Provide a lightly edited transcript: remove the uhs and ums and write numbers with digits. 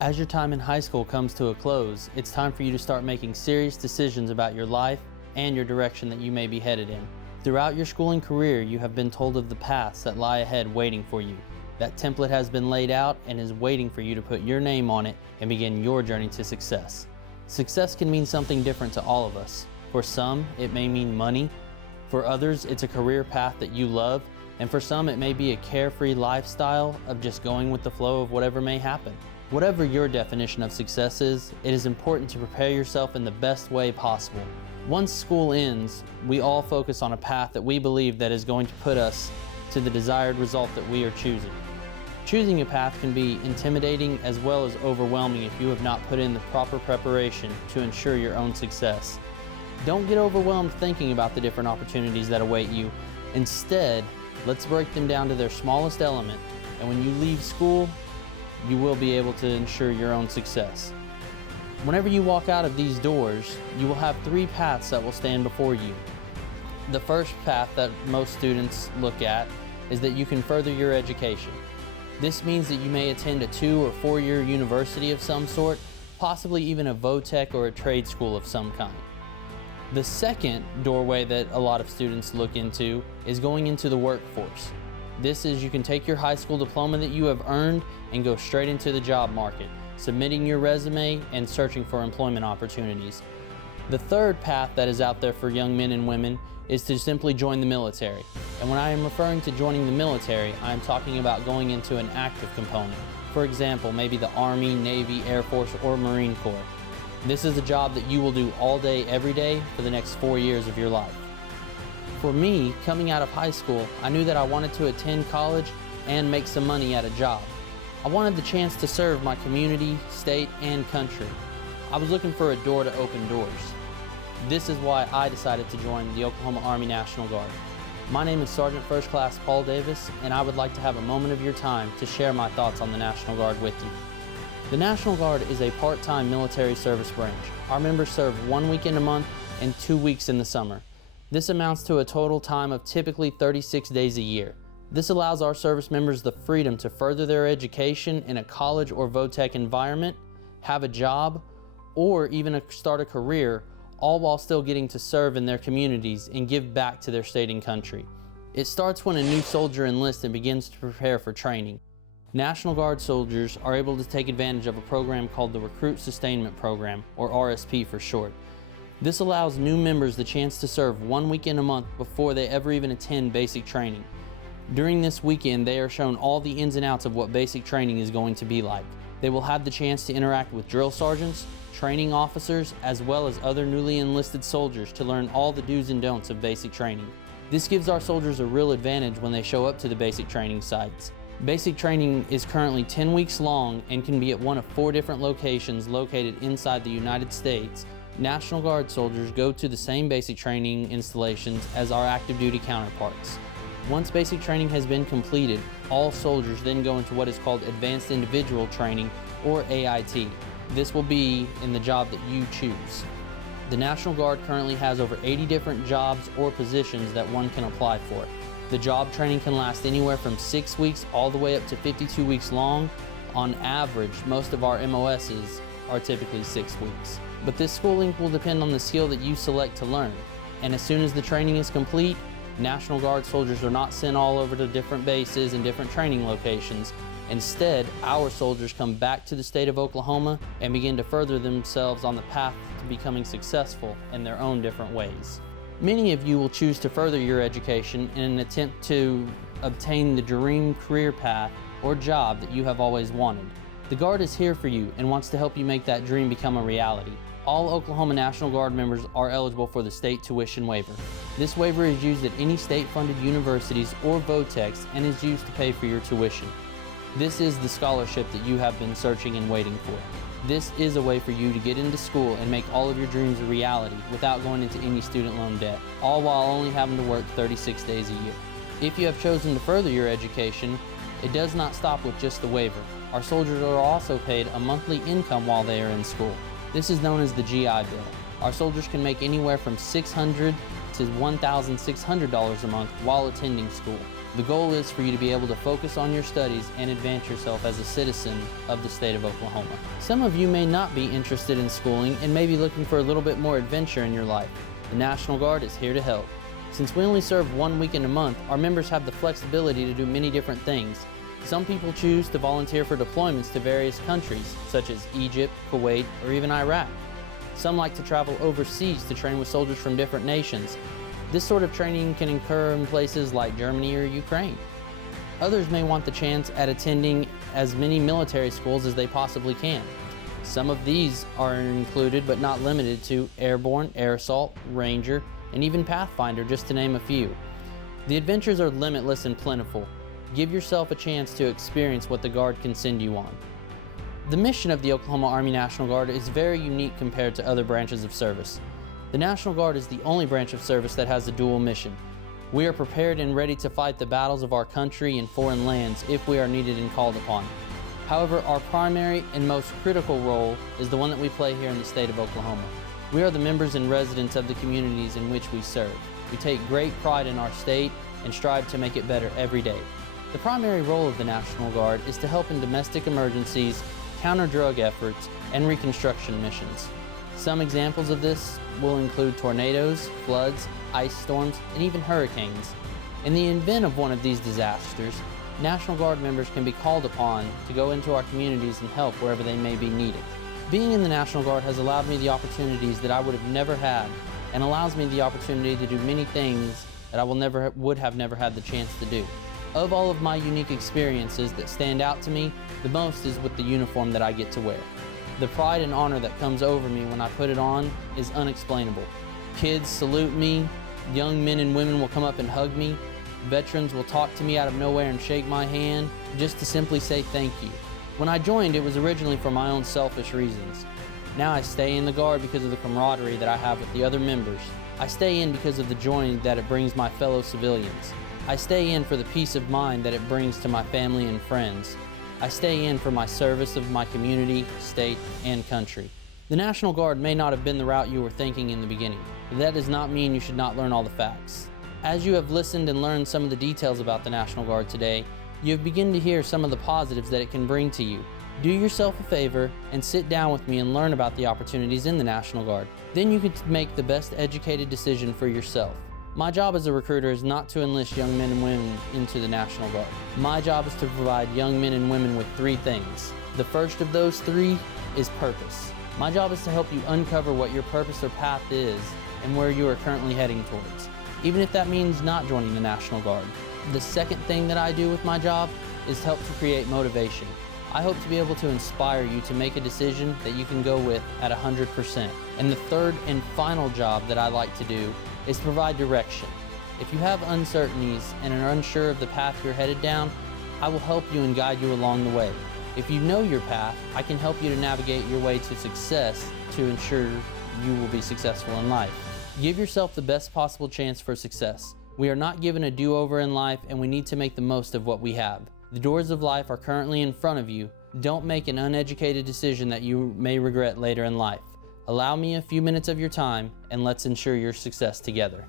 As your time in high school comes to a close, it's time for you to start making serious decisions about your life and your direction that you may be headed in. Throughout your schooling career, you have been told of the paths that lie ahead waiting for you. That template has been laid out and is waiting for you to put your name on it and begin your journey to success. Success can mean something different to all of us. For some, it may mean money. For others, it's a career path that you love. And for some, it may be a carefree lifestyle of just going with the flow of whatever may happen. Whatever your definition of success is, it is important to prepare yourself in the best way possible. Once school ends, we all focus on a path that we believe that is going to put us to the desired result that we are choosing. Choosing a path can be intimidating as well as overwhelming if you have not put in the proper preparation to ensure your own success. Don't get overwhelmed thinking about the different opportunities that await you. Instead, let's break them down to their smallest element, and when you leave school, you will be able to ensure your own success. Whenever you walk out of these doors, you will have three paths that will stand before you. The first path that most students look at is that you can further your education. This means that you may attend a 2 or 4 year university of some sort, possibly even a vo-tech or a trade school of some kind. The second doorway that a lot of students look into is going into the workforce. This is you can take your high school diploma that you have earned and go straight into the job market, submitting your resume and searching for employment opportunities. The third path that is out there for young men and women is to simply join the military. And when I am referring to joining the military, I am talking about going into an active component. For example, maybe the Army, Navy, Air Force, or Marine Corps. This is a job that you will do all day, every day for the next 4 years of your life. For me, coming out of high school, I knew that I wanted to attend college and make some money at a job. I wanted the chance to serve my community, state, and country. I was looking for a door to open doors. This is why I decided to join the Oklahoma Army National Guard. My name is Sergeant First Class Paul Davis, and I would like to have a moment of your time to share my thoughts on the National Guard with you. The National Guard is a part-time military service branch. Our members serve 1 weekend a month and 2 weeks in the summer. This amounts to a total time of typically 36 days a year. This allows our service members the freedom to further their education in a college or vo-tech environment, have a job, or even start a career, all while still getting to serve in their communities and give back to their state and country. It starts when a new soldier enlists and begins to prepare for training. National Guard soldiers are able to take advantage of a program called the Recruit Sustainment Program, or RSP for short. This allows new members the chance to serve 1 weekend a month before they ever even attend basic training. During this weekend, they are shown all the ins and outs of what basic training is going to be like. They will have the chance to interact with drill sergeants, training officers, as well as other newly enlisted soldiers to learn all the do's and don'ts of basic training. This gives our soldiers a real advantage when they show up to the basic training sites. Basic training is currently 10 weeks long and can be at one of 4 different locations located inside the United States. National Guard soldiers go to the same basic training installations as our active duty counterparts. Once basic training has been completed, all soldiers then go into what is called Advanced Individual Training, or AIT. This will be in the job that you choose. The National Guard currently has over 80 different jobs or positions that one can apply for. The job training can last anywhere from 6 weeks all the way up to 52 weeks long. On average, most of our MOSs are typically 6 weeks. But this schooling will depend on the skill that you select to learn. And as soon as the training is complete, National Guard soldiers are not sent all over to different bases and different training locations. Instead, our soldiers come back to the state of Oklahoma and begin to further themselves on the path to becoming successful in their own different ways. Many of you will choose to further your education in an attempt to obtain the dream career path or job that you have always wanted. The Guard is here for you and wants to help you make that dream become a reality. All Oklahoma National Guard members are eligible for the state tuition waiver. This waiver is used at any state-funded universities or vo-techs and is used to pay for your tuition. This is the scholarship that you have been searching and waiting for. This is a way for you to get into school and make all of your dreams a reality without going into any student loan debt, all while only having to work 36 days a year. If you have chosen to further your education, it does not stop with just the waiver. Our soldiers are also paid a monthly income while they are in school. This is known as the GI Bill. Our soldiers can make anywhere from $600 to $1,600 a month while attending school. The goal is for you to be able to focus on your studies and advance yourself as a citizen of the state of Oklahoma. Some of you may not be interested in schooling and may be looking for a little bit more adventure in your life. The National Guard is here to help. Since we only serve 1 weekend a month, our members have the flexibility to do many different things. Some people choose to volunteer for deployments to various countries, such as Egypt, Kuwait, or even Iraq. Some like to travel overseas to train with soldiers from different nations. This sort of training can occur in places like Germany or Ukraine. Others may want the chance at attending as many military schools as they possibly can. Some of these are included but not limited to Airborne, Air Assault, Ranger, and even Pathfinder, just to name a few. The adventures are limitless and plentiful. Give yourself a chance to experience what the Guard can send you on. The mission of the Oklahoma Army National Guard is very unique compared to other branches of service. The National Guard is the only branch of service that has a dual mission. We are prepared and ready to fight the battles of our country in foreign lands if we are needed and called upon. However, our primary and most critical role is the one that we play here in the state of Oklahoma. We are the members and residents of the communities in which we serve. We take great pride in our state and strive to make it better every day. The primary role of the National Guard is to help in domestic emergencies, counter-drug efforts, and reconstruction missions. Some examples of this will include tornadoes, floods, ice storms, and even hurricanes. In the event of one of these disasters, National Guard members can be called upon to go into our communities and help wherever they may be needed. Being in the National Guard has allowed me the opportunities that I would have never had, and allows me the opportunity to do many things that I would have never had the chance to do. Of all of my unique experiences that stand out to me, the most is with the uniform that I get to wear. The pride and honor that comes over me when I put it on is unexplainable. Kids salute me, young men and women will come up and hug me, veterans will talk to me out of nowhere and shake my hand just to simply say thank you. When I joined, it was originally for my own selfish reasons. Now I stay in the Guard because of the camaraderie that I have with the other members. I stay in because of the joy that it brings my fellow civilians. I stay in for the peace of mind that it brings to my family and friends. I stay in for my service of my community, state, and country. The National Guard may not have been the route you were thinking in the beginning, but that does not mean you should not learn all the facts. As you have listened and learned some of the details about the National Guard today, you have begun to hear some of the positives that it can bring to you. Do yourself a favor and sit down with me and learn about the opportunities in the National Guard. Then you can make the best educated decision for yourself. My job as a recruiter is not to enlist young men and women into the National Guard. My job is to provide young men and women with 3 things. The first of those 3 is purpose. My job is to help you uncover what your purpose or path is and where you are currently heading towards, even if that means not joining the National Guard. The second thing that I do with my job is help to create motivation. I hope to be able to inspire you to make a decision that you can go with at 100%. And the third and final job that I like to do is provide direction. If you have uncertainties and are unsure of the path you're headed down, I will help you and guide you along the way. If you know your path, I can help you to navigate your way to success to ensure you will be successful in life. Give yourself the best possible chance for success. We are not given a do-over in life, and we need to make the most of what we have. The doors of life are currently in front of you. Don't make an uneducated decision that you may regret later in life. Allow me a few minutes of your time, and let's ensure your success together.